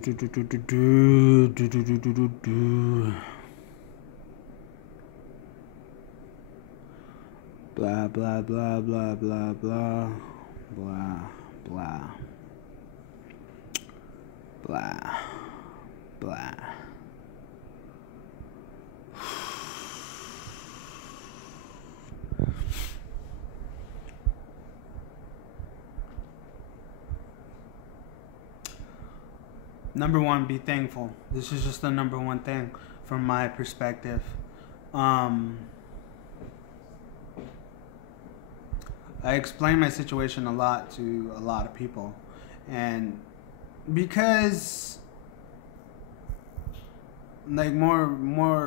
Do, do, do, do, do, do, do, do, do, do, do. Blah, blah, blah, blah, blah, blah, blah, blah, blah, blah. Number one, be thankful. This is just the number one thing from my perspective. I explain my situation a lot to a lot of people, and because like more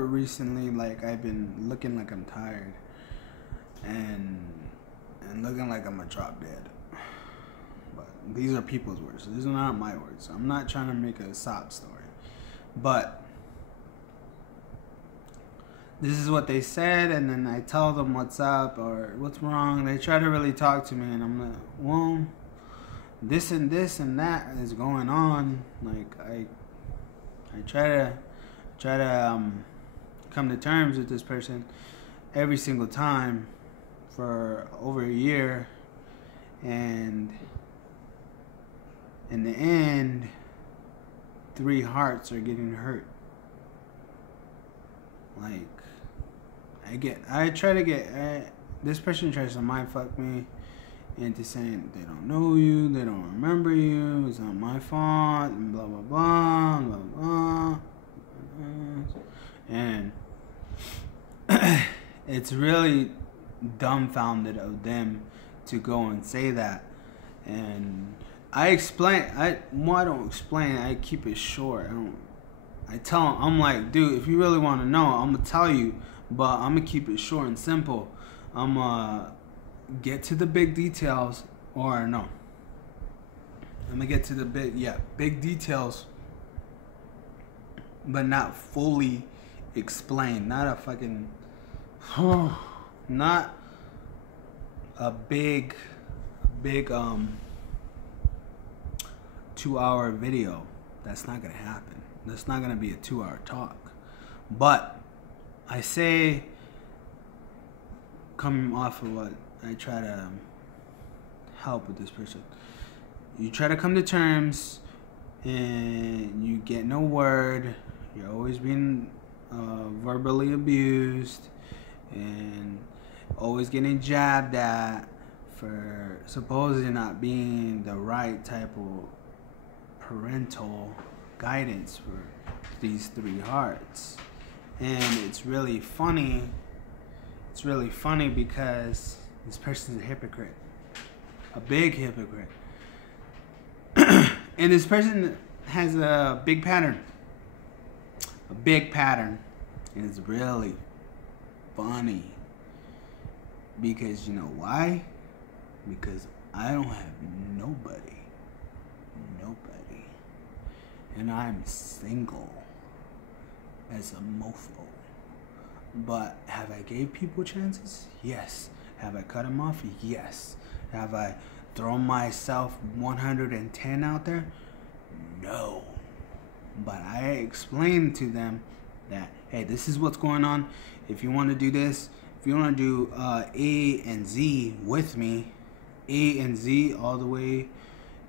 recently, like I've been looking like I'm tired and looking like I'm gonna drop dead. But these are people's words. These are not my words. I'm not trying to make a sob story, but this is what they said, and then I tell them what's up or what's wrong. They try to really talk to me, and I'm like, well, this and that is going on. Like I try to come to terms with this person every single time for over a year, and in the end, 3 hearts are getting hurt. Like, this person tries to mind fuck me into saying they don't know you, they don't remember you, it's not my fault, and blah, blah, blah, blah, blah. And it's really dumbfounded of them to go and say that. And I don't explain, I keep it short. I tell them, I'm like, dude, if you really want to know, I'm going to tell you, but I'm going to keep it short and simple. I'm going to get to the big details, or no. I'm going to get to the big details, but not fully explain. Not a fucking, not a big 2-hour video. That's not going to happen. That's not going to be a 2-hour talk. But I say, coming off of what I try to help with this person, you try to come to terms and you get no word. You're always being verbally abused and always getting jabbed at for supposedly not being the right type of parental guidance for these 3 hearts. And it's really funny because this person's a hypocrite, a big hypocrite. And this person has a big pattern, and it's really funny because you know why? Because I don't have nobody, and I'm single as a mofo. But have I gave people chances? Yes. Have I cut them off? Yes. Have I thrown myself 110 out there? No. But I explained to them that, hey, this is what's going on. If you want to do this, if you want to do A and Z with me, A and Z all the way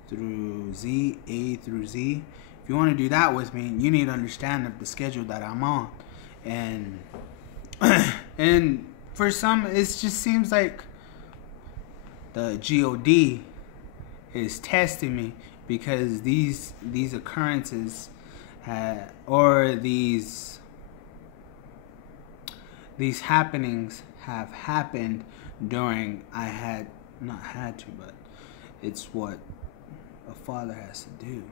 through Z, A through Z, if you want to do that with me, you need to understand the schedule that I'm on. And for some, it just seems like the God is testing me because these occurrences or these happenings have happened during not had to, but it's what a father has to do,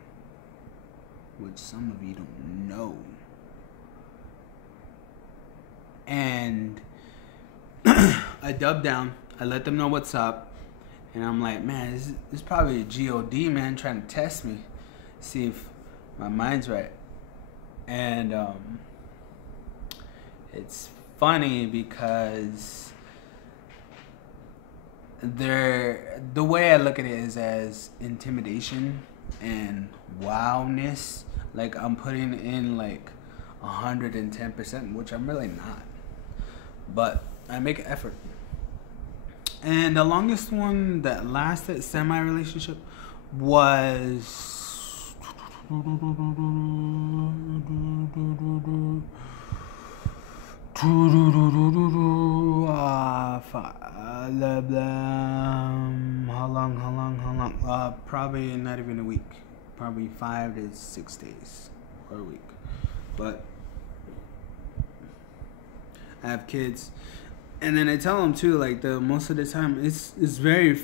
which some of you don't know. And I dub down, I let them know what's up, and I'm like, man, this is probably a God, man, trying to test me, see if my mind's right. And it's funny because the way I look at it is as intimidation and wowness. like I'm putting in like 110%, which I'm really not. But I make an effort. And the longest one that lasted semi-relationship was how long? Probably not even a week. Probably 5 to 6 days or a week. But I have kids, and then I tell them too. Like most of the time, it's very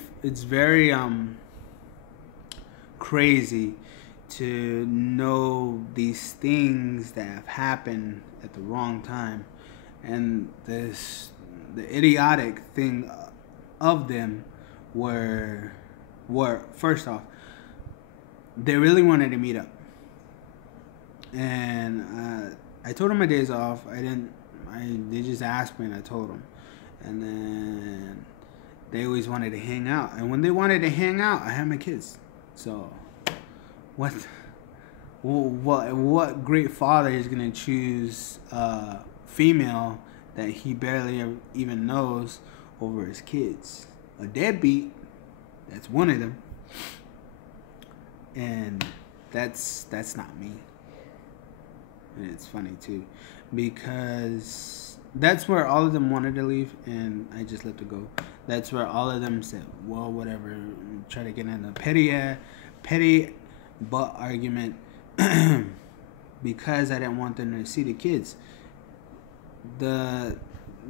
crazy to know these things that have happened at the wrong time, and the idiotic thing of them were first off, they really wanted to meet up, and I told them my days off. They just asked me and I told them, and then they always wanted to hang out, and when they wanted to hang out, I had my kids. So what great father is gonna choose a female that he barely even knows over his kids? A deadbeat. That's one of them, and that's not me. And it's funny too, because that's where all of them wanted to leave, and I just let it go. That's where all of them said, well, whatever, try to get in a petty butt argument because I didn't want them to see the kids. The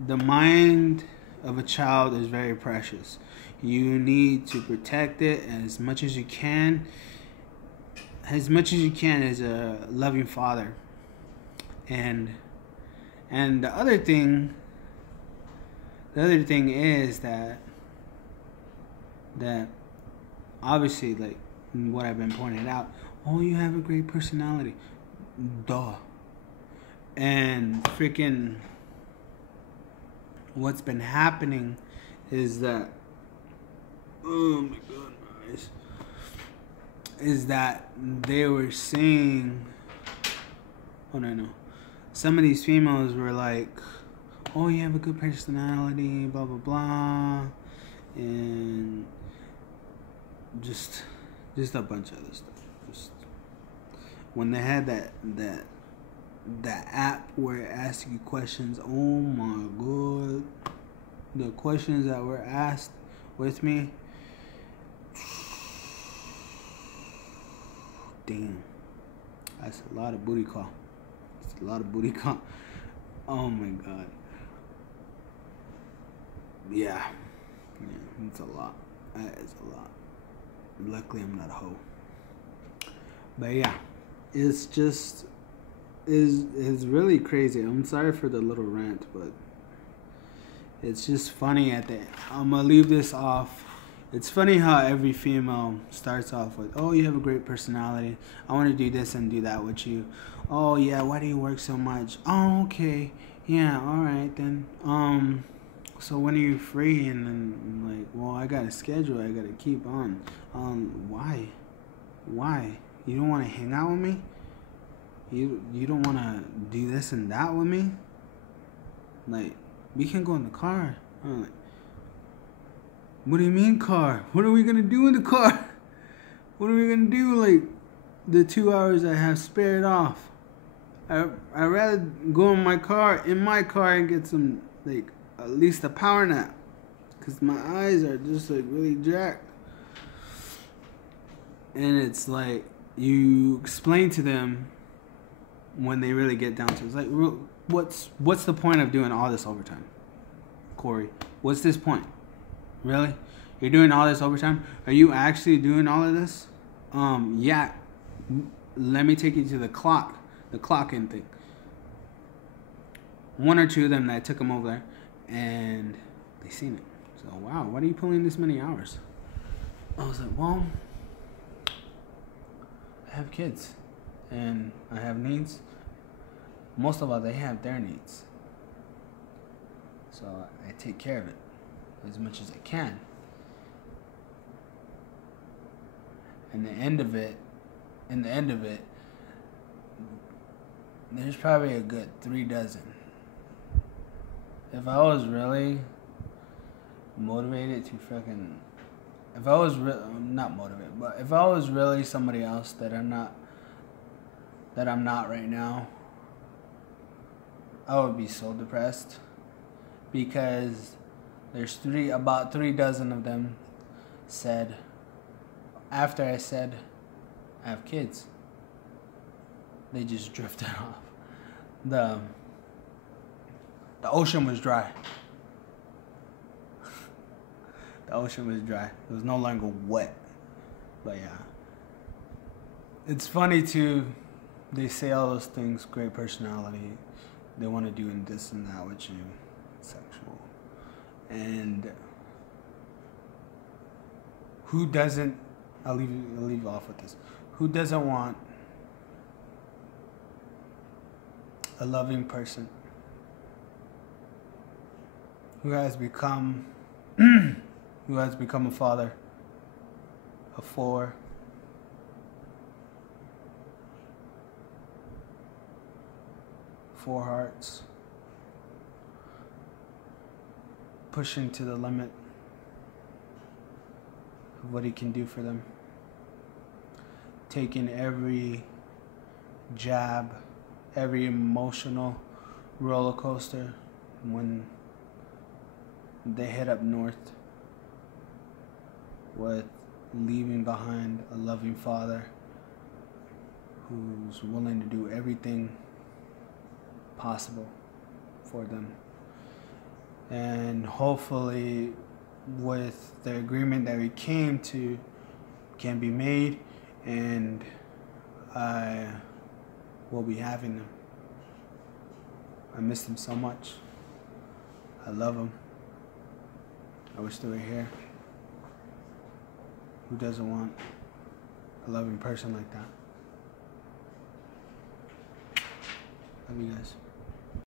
mind of a child is very precious. You need to protect it as much as you can as a loving father. And the other thing is that obviously, like what I've been pointing out, oh, you have a great personality. Duh. And freaking what's been happening is that, oh my god, my eyes, is that they were saying, oh no, some of these females were like, oh, you have a good personality, blah blah blah, and just a bunch of other stuff. Just when they had that app where it asks you questions, oh my god, the questions that were asked with me, damn, that's a lot of booty call. It's a lot of booty call. Oh my god. Yeah, it's a lot. It's a lot. Luckily, I'm not a hoe. But yeah, it's just is really crazy. I'm sorry for the little rant, but it's just funny at the end. I'm gonna leave this off. It's funny how every female starts off with, oh, you have a great personality. I want to do this and do that with you. Oh yeah, why do you work so much? Oh, okay. Yeah, all right then. So when are you free? And then I'm like, well, I got a schedule. I got to keep on. Why? You don't want to hang out with me? You don't want to do this and that with me? Like, we can go in the car. I'm like, what do you mean car? What are we going to do in the car? What are we going to do, like, the 2 hours I have spared off? I'd rather go in my car and get some, like, at least a power nap. Because my eyes are just, like, really jacked. And it's like, you explain to them when they really get down to it. It's like, what's the point of doing all this overtime, Corey? What's this point? Really? You're doing all this overtime? Are you actually doing all of this? Yeah. Let me take you to the clock-in thing. One or two of them that I took them over there, and they seen it. So, wow, why are you pulling this many hours? I was like, well, I have kids, and I have needs. Most of all, they have their needs. So I take care of it as much as I can. In the end of it, there's probably a good 3 dozen. If I was really motivated to fucking, if I was not motivated, but if I was really somebody else that I'm not right now, I would be so depressed, because there's about 3 dozen of them said, after I said I have kids, they just drifted off. The ocean was dry. The ocean was dry. It was no longer wet. But yeah. It's funny too, they say all those things, great personality, they want to do and this and that with you, sexual. And who doesn't, I'll leave off with this. Who doesn't want a loving person who has become a father of 4, hearts, pushing to the limit of what he can do for them, taking every jab, every emotional roller coaster when they head up north, with leaving behind a loving father who's willing to do everything possible for them. And hopefully with the agreement that we came to can be made, and I will be having them. I miss them so much. I love them. I wish they were here. Who doesn't want a loving person like that? Love you guys.